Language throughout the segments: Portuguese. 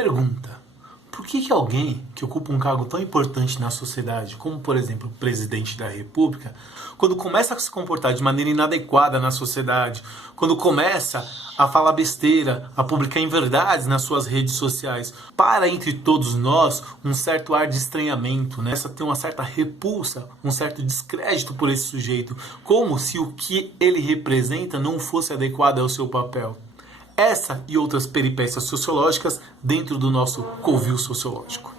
Pergunta: por que alguém que ocupa um cargo tão importante na sociedade, como por exemplo o presidente da República, quando começa a se comportar de maneira inadequada na sociedade, quando começa a falar besteira, a publicar inverdades nas suas redes sociais, para entre todos nós um certo ar de estranhamento, né? Tem uma certa repulsa, um certo descrédito por esse sujeito, como se o que ele representa não fosse adequado ao seu papel. Essa e outras peripécias sociológicas dentro do nosso covil sociológico.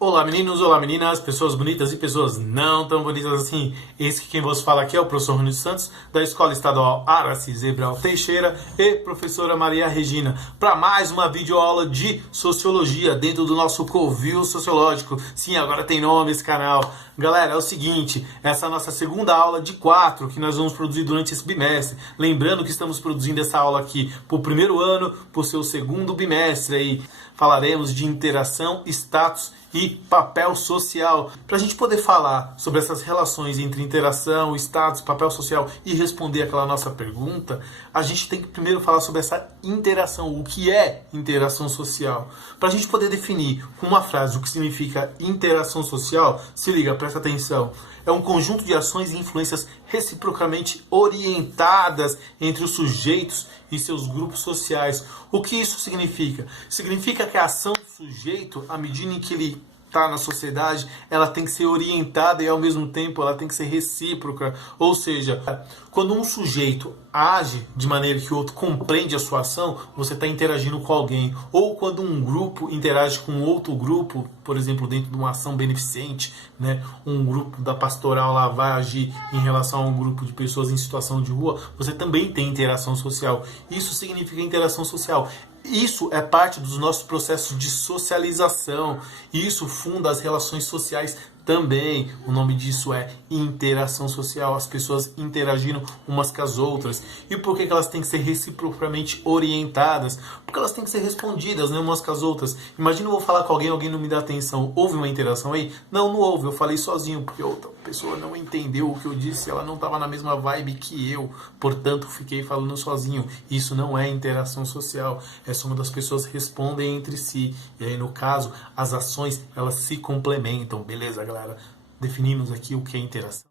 Olá meninos, olá meninas, pessoas bonitas e pessoas não tão bonitas assim. Esse que quem vos fala aqui é o professor Rony Santos, da Escola Estadual Aracis Ebral Teixeira e professora Maria Regina, para mais uma videoaula de Sociologia dentro do nosso covil sociológico. Sim, agora tem nome esse canal. Galera, é o seguinte, essa é a nossa segunda aula de 4 que nós vamos produzir durante esse bimestre. Lembrando que estamos produzindo essa aula aqui para o primeiro ano, para o seu segundo bimestre aí. Falaremos de interação, status e papel social. Para a gente poder falar sobre essas relações entre interação, status, papel social e responder aquela nossa pergunta, a gente tem que primeiro falar sobre essa interação, o que é interação social. Para a gente poder definir com uma frase o que significa interação social, se liga, presta atenção. É um conjunto de ações e influências reciprocamente orientadas entre os sujeitos e seus grupos sociais. O que isso significa? Significa que a ação do sujeito, à medida em que ele está na sociedade, ela tem que ser orientada e ao mesmo tempo ela tem que ser recíproca. Ou seja, quando um sujeito age de maneira que o outro compreende a sua ação, você está interagindo com alguém. Ou quando um grupo interage com outro grupo, por exemplo, dentro de uma ação beneficente, né? Um grupo da pastoral lá vai agir em relação a um grupo de pessoas em situação de rua, você também tem interação social. Isso significa interação social. Isso é parte dos nossos processos de socialização. Isso funda as relações sociais também. O nome disso é interação social. As pessoas interagindo umas com as outras. E por que elas têm que ser reciprocamente orientadas? Porque elas têm que ser respondidas, né, umas com as outras. Imagina eu vou falar com alguém, alguém não me dá atenção. Houve uma interação aí? Não houve. Eu falei sozinho, porque outra pessoa não entendeu o que eu disse. Ela não estava na mesma vibe que eu. Portanto, fiquei falando sozinho. Isso não é interação social. É só quando as pessoas respondem entre si. E aí, no caso, as ações, elas se complementam. Beleza, galera? Definimos aqui o que é interação.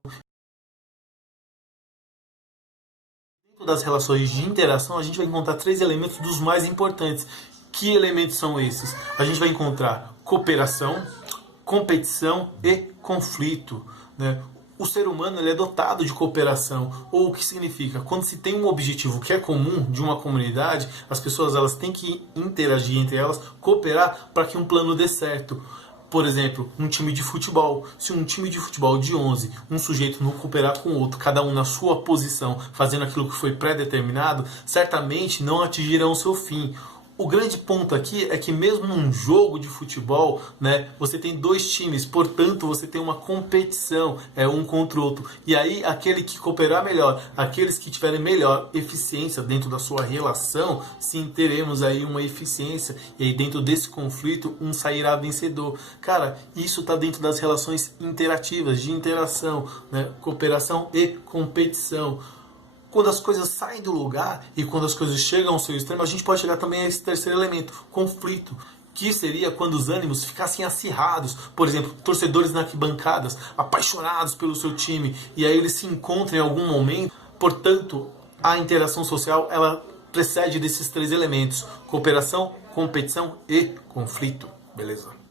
Dentro das relações de interação, a gente vai encontrar 3 elementos dos mais importantes. Que elementos são esses? A gente vai encontrar cooperação, competição e conflito, né? O ser humano ele é dotado de cooperação, ou o que significa? Quando se tem um objetivo que é comum de uma comunidade, as pessoas elas têm que interagir entre elas, cooperar para que um plano dê certo. Por exemplo, um time de futebol. Se um time de futebol de 11, um sujeito não cooperar com o outro, cada um na sua posição, fazendo aquilo que foi pré-determinado, certamente não atingirão o seu fim. O grande ponto aqui é que mesmo num jogo de futebol, né, você tem 2 times, portanto você tem uma competição, um contra o outro. E aí aquele que cooperar melhor, aqueles que tiverem melhor eficiência dentro da sua relação, sim, teremos aí uma eficiência. E aí dentro desse conflito, um sairá vencedor. Cara, isso está dentro das relações interativas, de interação, né, cooperação e competição. Quando as coisas saem do lugar e quando as coisas chegam ao seu extremo, a gente pode chegar também a esse terceiro elemento, conflito, que seria quando os ânimos ficassem acirrados. Por exemplo, torcedores na arquibancadas, apaixonados pelo seu time, e aí eles se encontram em algum momento. Portanto, a interação social, ela precede desses 3 elementos, cooperação, competição e conflito. Beleza?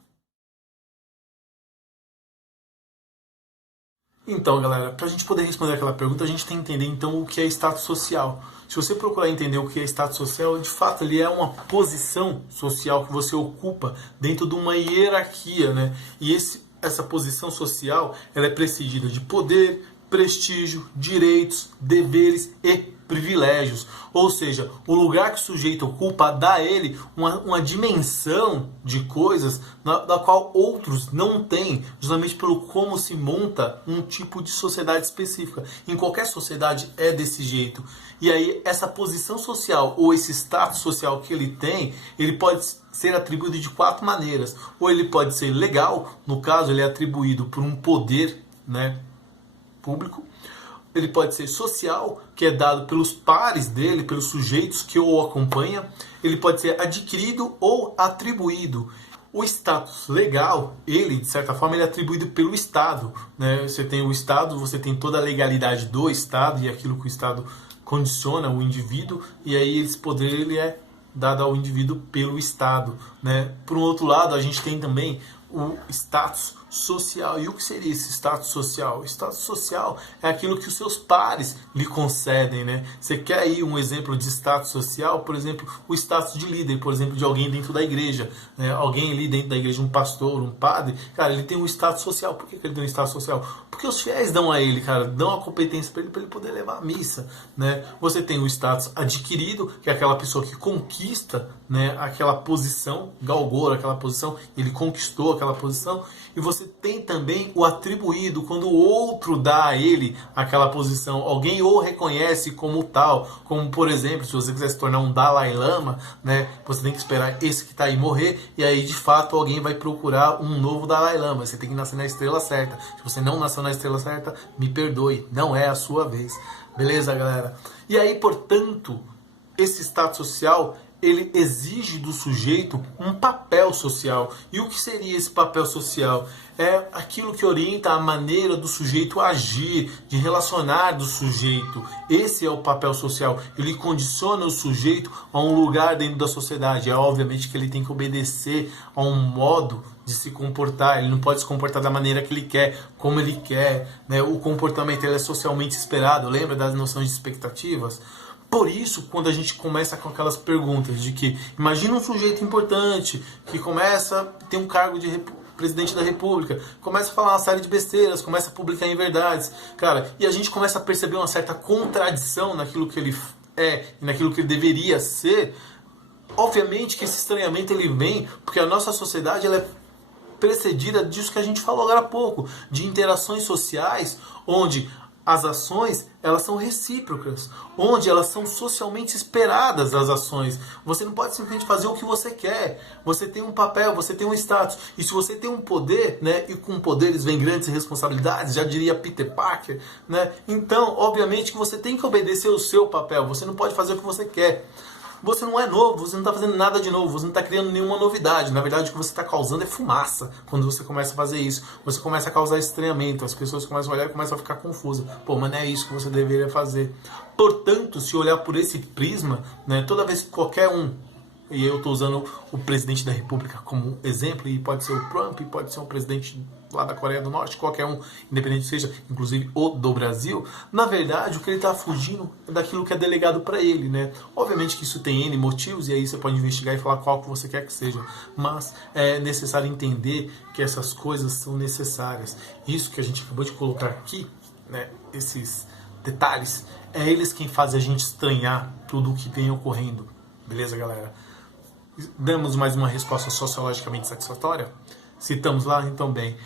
Então, galera, para a gente poder responder aquela pergunta, a gente tem que entender então o que é status social. Se você procurar entender o que é status social, de fato ele é uma posição social que você ocupa dentro de uma hierarquia, né? E essa posição social, ela é precedida de poder, prestígio, direitos, deveres e privilégios. Ou seja, o lugar que o sujeito ocupa dá a ele uma dimensão de coisas da qual outros não têm, justamente pelo como se monta um tipo de sociedade específica. Em qualquer sociedade é desse jeito. E aí essa posição social ou esse status social que ele tem, ele pode ser atribuído de 4 maneiras. Ou ele pode ser legal, no caso ele é atribuído por um poder, né, público. ele pode ser social, que é dado pelos pares dele, pelos sujeitos que o acompanham. Ele pode ser adquirido ou atribuído. O status legal, ele, de certa forma, ele é atribuído pelo Estado, né? Você tem o Estado, você tem toda a legalidade do Estado e aquilo que o Estado condiciona o indivíduo, e aí esse poder ele é dado ao indivíduo pelo Estado, né? Por um outro lado, a gente tem também o status social. E o que seria esse status social? O status social é aquilo que os seus pares lhe concedem, né? Você quer aí um exemplo de status social? Por exemplo, o status de líder, por exemplo, de alguém dentro da igreja, né? Alguém ali dentro da igreja, um pastor, um padre, cara, ele tem um status social. Por que ele tem um status social? Porque os fiéis dão a ele, cara, dão a competência para ele poder levar a missa, né? Você tem o status adquirido, que é aquela pessoa que conquista, né, aquela posição, galgou aquela posição, ele conquistou aquela posição. E você tem também o atribuído, quando o outro dá a ele aquela posição, alguém o reconhece como tal, como por exemplo, se você quiser se tornar um Dalai Lama, né, você tem que esperar esse que está aí morrer, e aí de fato alguém vai procurar um novo Dalai Lama. Você tem que nascer na estrela certa. Se você não nasceu na estrela certa, me perdoe, não é a sua vez. Beleza, galera? E aí, portanto, esse status social, ele exige do sujeito um papel social. E o que seria esse papel social? É aquilo que orienta a maneira do sujeito agir, de relacionar do sujeito. Esse é o papel social. Ele condiciona o sujeito a um lugar dentro da sociedade. É obviamente que ele tem que obedecer a um modo de se comportar. Ele não pode se comportar da maneira que ele quer, como ele quer, né? O comportamento ele é socialmente esperado. Lembra das noções de expectativas? Por isso, quando a gente começa com aquelas perguntas de que, imagina um sujeito importante que começa a ter um cargo de presidente da república, começa a falar uma série de besteiras, começa a publicar inverdades, cara, e a gente começa a perceber uma certa contradição naquilo que ele é e naquilo que ele deveria ser. Obviamente que esse estranhamento ele vem porque a nossa sociedade ela é precedida disso que a gente falou agora há pouco, de interações sociais onde as ações elas são recíprocas, onde elas são socialmente esperadas as ações. Você não pode simplesmente fazer o que você quer. Você tem um papel, você tem um status. E se você tem um poder, né, e com poderes vem grandes responsabilidades, já diria Peter Parker, né? Então, obviamente que você tem que obedecer o seu papel. Você não pode fazer o que você quer. Você não é novo, você não está fazendo nada de novo, você não está criando nenhuma novidade. Na verdade, o que você está causando é fumaça quando você começa a fazer isso. Você começa a causar estranhamento, as pessoas começam a olhar e começam a ficar confusas. Pô, mas não é isso que você deveria fazer. Portanto, se olhar por esse prisma, né, toda vez que qualquer um, e eu estou usando o presidente da República como exemplo, e pode ser o Trump, pode ser um presidente lá da Coreia do Norte, qualquer um, independente seja, inclusive o do Brasil, na verdade o que ele está fugindo é daquilo que é delegado para ele, né? Obviamente que isso tem N motivos, e aí você pode investigar e falar qual que você quer que seja, mas é necessário entender que essas coisas são necessárias. Isso que a gente acabou de colocar aqui, né, esses detalhes, é eles quem fazem a gente estranhar tudo o que vem ocorrendo. Beleza, galera? Damos mais uma resposta sociologicamente satisfatória? Se estamos lá, então bem.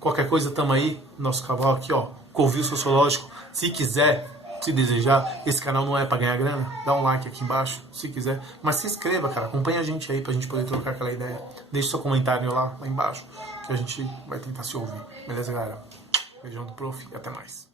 Qualquer coisa, estamos aí, nosso cavalo aqui, ó, Covil Sociológico. Se quiser, se desejar, esse canal não é para ganhar grana, dá um like aqui embaixo, se quiser. Mas se inscreva, cara, acompanha a gente aí pra gente poder trocar aquela ideia. Deixe seu comentário lá embaixo, que a gente vai tentar se ouvir. Beleza, galera? Beijão do prof e até mais.